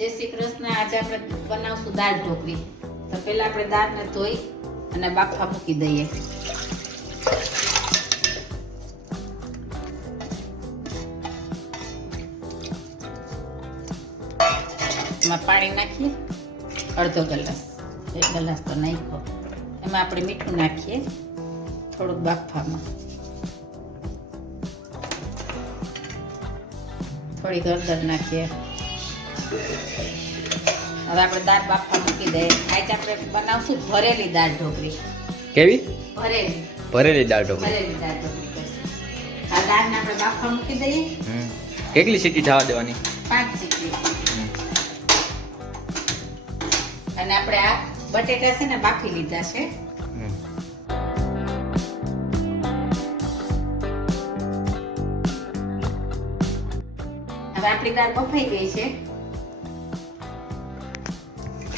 જય શ્રી કૃષ્ણ. આજે આપણે બનાવશું દાળ ઢોકળી. તો પહેલા આપણે દાળને ધોઈ અને બાફવા મૂકી દઈએ. એમાં પાણી નાખીએ અડધો ગ્લાસ, 1 ગ્લાસ તો નાખ્યો. એમાં આપણે મીઠું નાખીએ થોડુંક બાફવામાં, થોડી હળદર નાખીએ. હવે આપણે દાળ બાફવા મૂકી દઈએ. આજે આપણે બનાવશું ભરેલી દાળ ઢોકળી. કેવી? ભરેલી દાળ ઢોકળી. ભરેલી દાળ ઢોકળી કરશું. આ દાળને આપણે બાફવા મૂકી દઈએ. કેટલી સીટી થવા દેવાની? 5 સીટી. અને આપણે આ બટેટા છે ને બાફી લીધા છે. હવે આપણી દાળ બફાઈ ગઈ છે.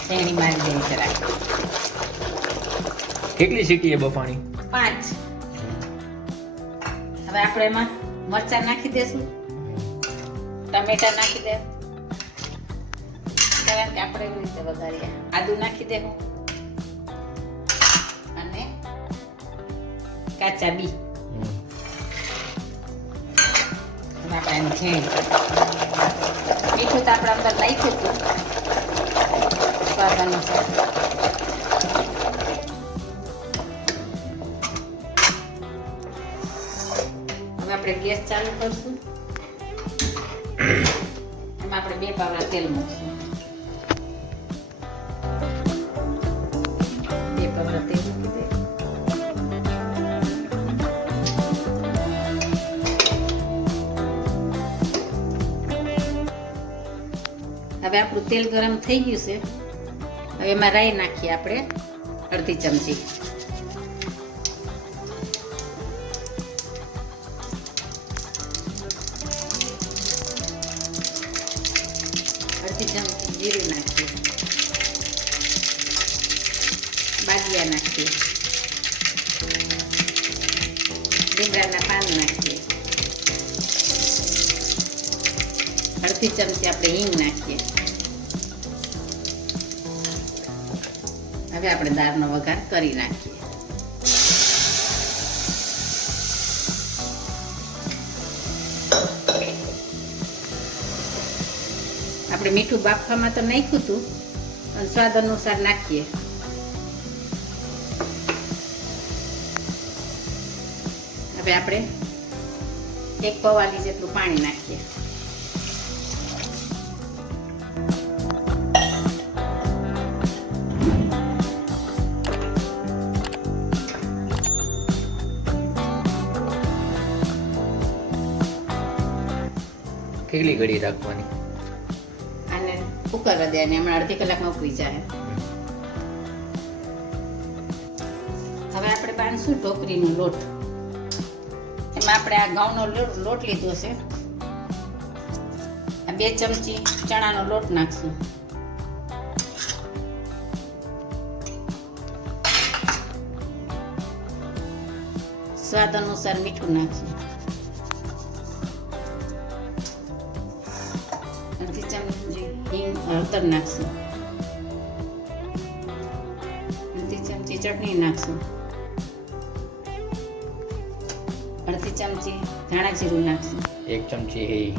તેની મારી દઈએ જરાક. કેટલી સીટી એ બફાણી? 5. હવે આપણે એમાં મરચાં નાખી દેશું, ટમેટા નાખી દે, કારણ કે આપણે એવી રીતે વઘારીએ. આદુ નાખી દેવું અને કાચા બી. હવે આપણે એનું ઝીણી મીઠું તો આપણે અંદર નાખ્યું હતું સ્વાદ અનુસાર. હવે આપણે ગેસ ચાલુ કરશું. એમાં આપણે 2 પાવડા તેલ મૂકશું. 2 પાવડા તેલ મૂકી દઈએ. હવે આપણું તેલ ગરમ થઈ ગયું છે. હવે એમાં રાઈ નાખીએ આપણે અડધી ચમચી. અડધી ચમચી જીરું નાખીએ. બાદિયા નાખીએ. લીમડાના પાન નાખીએ. અડધી ચમચી આપણે હિંગ નાખીએ. હવે આપણે દાળનો વઘાર કરી નાખીએ. આપણે મીઠું બાફવામાં તો નાખ્યું હતું અને સ્વાદ અનુસાર નાખીએ. હવે આપણે 1 પવાલી જેટલું પાણી નાખીએ. કેટલી ઘડી રાખવાની? આને ઉકળવા દેવાની. હમણાં અડધી કલાકમાં ઉકળી જાય. હવે આપણે બાંધશું ઢોકળીનો લોટ. એમાં આપણે આ ઘઉંનો લોટ લીધો છે. આ 2 ચમચી ચણાનો લોટ નાખશું. સ્વાદ અનુસાર મીઠું નાખશું. અડધી ચમચી હળદર નાખશું. અડધી ચમચી ચટણી નાખશું. અડધી ચમચી ધાણા જીરું નાખશું. 1 ચમચી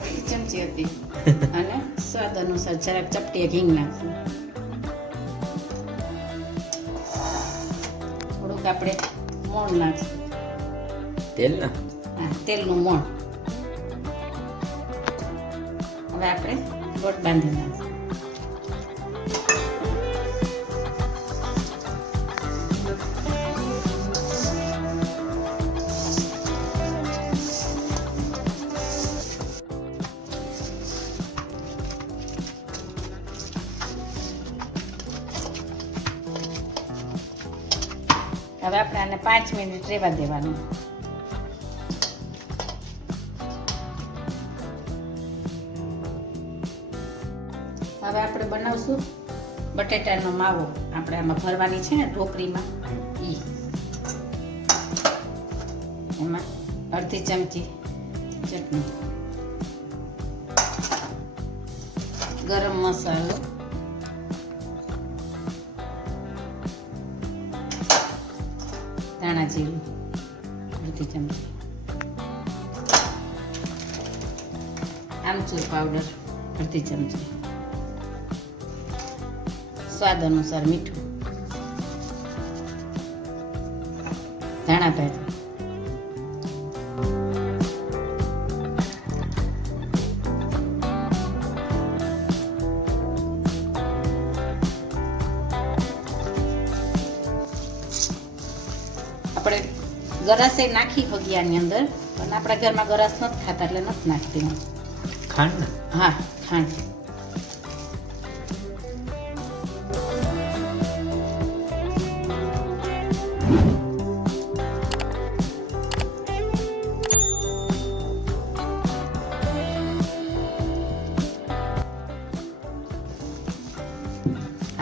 અડધી ચમચી હતી. અને સ્વાદ અનુસાર જરાક ચપટી હિંગ નાખશું. થોડુંક આપણે મોણ નાખશું. તેલ ના? હા, તેલનું મોણ. હવે આપણે લોટ બાંધી નાખશું. હવે આપણે આને 5 મિનિટ રહેવા દેવાનું. હવે આપણે બનાવશું બટેટાનો માવો. આપણે આમાં ભરવાની છે ને ઢોકળીમાં. એમાં અડધી ચમચી ચટણી, ગરમ મસાલો, ધાણા જીરું અડધી ચમચી, આમચૂર પાવડર અડધી ચમચી, સ્વાદ અનુસાર મીઠું, ધાણા ભાત, આપણે ગરાસે નાખી ભગિયાની અંદર, પણ આપણા ઘરમાં ગરાસ નથી ખાતા એટલે નથી નાખતી હું. ખાંડ ને હા, ખાંડ.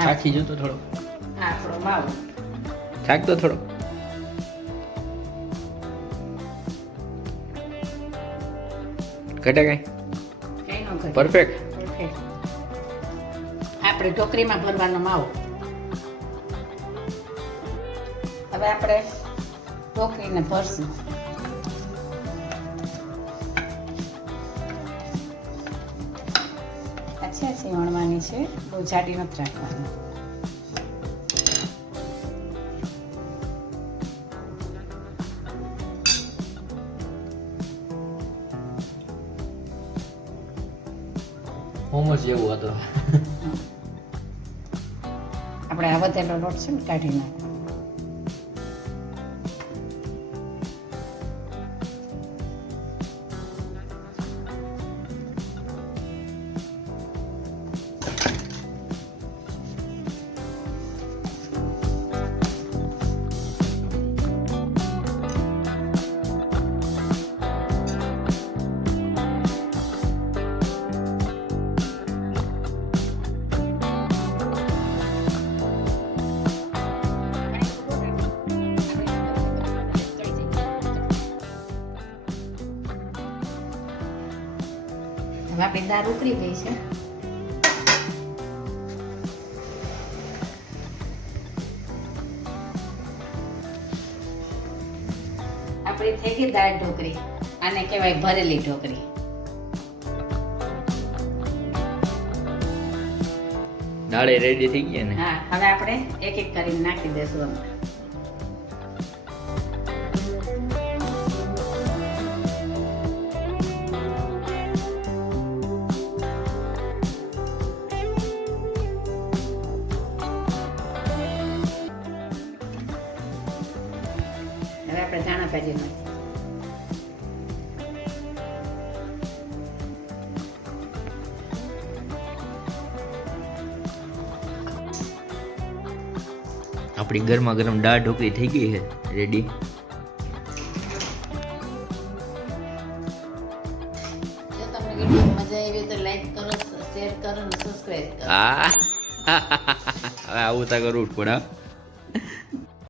ચાખી જો તો થોડો, આ આપણો માવો. ચાખ તો થોડો. ઘટે કઈ કઈ નો ઘટે. પરફેક્ટ. Perfect. આપણે ઢોકરીમાં ભરવાનો માવો. હવે આપણે ઢોકરીને ભરશું. આછી વણવાની છે, બહુ જાડી નથી રાખવાની. મોમોસ જેવું હતો. આપણે આ વધેલો લોટ છે ને કાઢી નાખવાનો. હવે આપણી દાળ ઉકળી ગઈ છે. આપણી થઈ ગઈ દાળ ઢોકળી. આને કહેવાય ભરેલી ઢોકળી. દાળે રેડી થઈ ગયા ને. હા, હવે આપણે એક એક કરીને નાખી દેશું અંદર. હવે આપણે ધાણા ભાજી નાખીએ. આપણી ગરમા ગરમ દાળ ઢોકળી થઈ ગઈ છે રેડી. જો તમને વિડીયો મજા આવી તો લાઈક કરો, શેર કરો અને સબસ્ક્રાઇબ કરો. હા હવે આવું તા કરવું જ પડે.